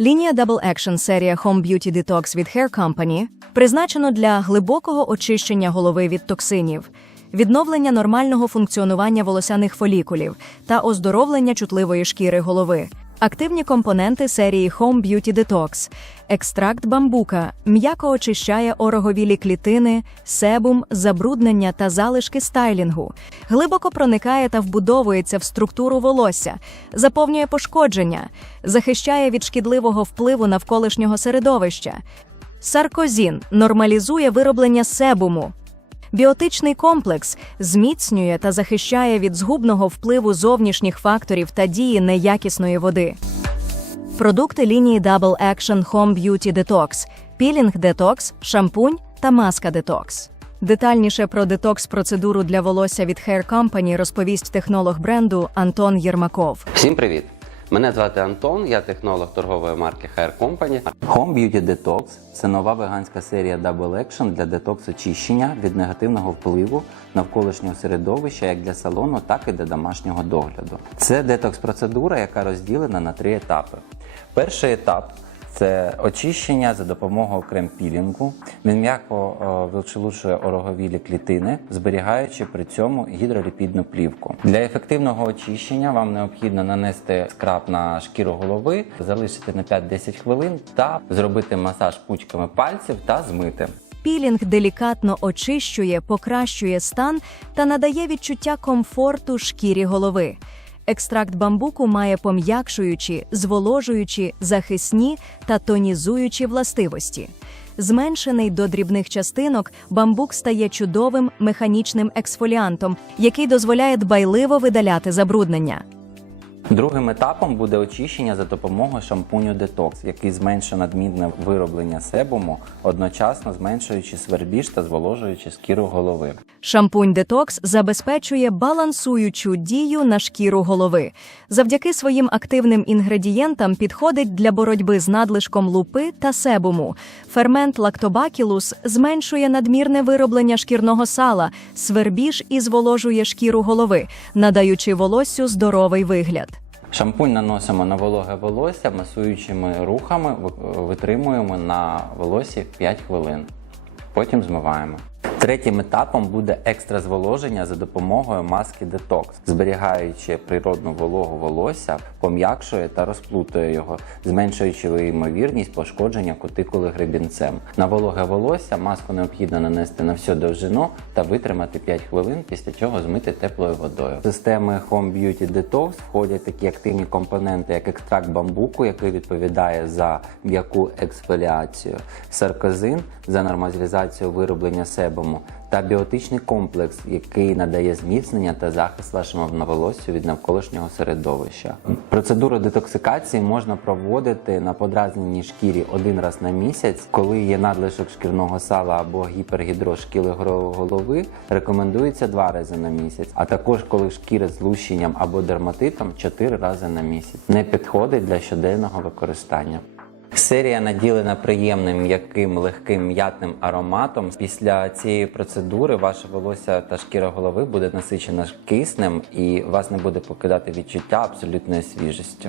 Лінія Double Action серія Home Beauty Detox від Hair Company призначено для глибокого очищення голови від токсинів, відновлення нормального функціонування волосяних фолікулів та оздоровлення чутливої шкіри голови. Активні компоненти серії Home Beauty Detox. Екстракт бамбука м'яко очищає ороговілі клітини, себум, забруднення та залишки стайлінгу. Глибоко проникає та вбудовується в структуру волосся, заповнює пошкодження, захищає від шкідливого впливу навколишнього середовища. Саркозін нормалізує вироблення себуму. Біотичний комплекс зміцнює та захищає від згубного впливу зовнішніх факторів та дії неякісної води. Продукти лінії Double Action Home Beauty Detox, пілінг Detox, шампунь та маска Detox. Детальніше про детокс-процедуру для волосся від Hair Company розповість технолог бренду Антон Єрмаков. Всім привіт! Мене звати Антон, я технолог торгової марки Hair Company. Home Beauty Detox це нова веганська серія Double Action для детокс очищення від негативного впливу навколишнього середовища як для салону, так і для домашнього догляду. Це детокс-процедура, яка розділена на три етапи. Перший етап це очищення за допомогою крем-пілінгу. Він м'яко е, вилучує ороговілі клітини, зберігаючи при цьому гідроліпідну плівку. Для ефективного очищення вам необхідно нанести скраб на шкіру голови, залишити на 5-10 хвилин та зробити масаж пучками пальців та змити. Пілінг делікатно очищує, покращує стан та надає відчуття комфорту шкірі голови. Екстракт бамбуку має пом'якшуючі, зволожуючі, захисні та тонізуючі властивості. Зменшений до дрібних частинок, бамбук стає чудовим механічним ексфоліантом, який дозволяє дбайливо видаляти забруднення. Другим етапом буде очищення за допомогою шампуню Detox, який зменшує надмірне вироблення себуму, одночасно зменшуючи свербіж та зволожуючи шкіру голови. Шампунь Детокс забезпечує балансуючу дію на шкіру голови. Завдяки своїм активним інгредієнтам підходить для боротьби з надлишком лупи та себуму. Фермент лактобакілус зменшує надмірне вироблення шкірного сала, свербіж і зволожує шкіру голови, надаючи волоссю здоровий вигляд. Шампунь наносимо на вологе волосся, масуючими рухами витримуємо на волосі 5 хвилин. Потім змиваємо. Третім етапом буде екстра зволоження за допомогою маски Detox, зберігаючи природну вологу волосся, пом'якшує та розплутує його, зменшуючи ймовірність пошкодження кутикули гребінцем. На вологе волосся маску необхідно нанести на всю довжину та витримати 5 хвилин, після чого змити теплою водою. Системи Home Beauty Detox входять такі активні компоненти, як екстракт бамбуку, який відповідає за м'яку ексфоліацію, саркозин за нормалізацію вироблення себуму та біотичний комплекс, який надає зміцнення та захист вашому волоссю від навколишнього середовища. Процедуру детоксикації можна проводити на подразненій шкірі один раз на місяць, коли є надлишок шкірного сала або гіпергідроз шкіли голови, рекомендується два рази на місяць, а також коли шкіра з лущенням або дерматитом чотири рази на місяць. Не підходить для щоденного використання. Серія наділена приємним м'яким легким м'ятним ароматом. Після цієї процедури ваше волосся та шкіра голови буде насичена киснем і вас не буде покидати відчуття абсолютної свіжості.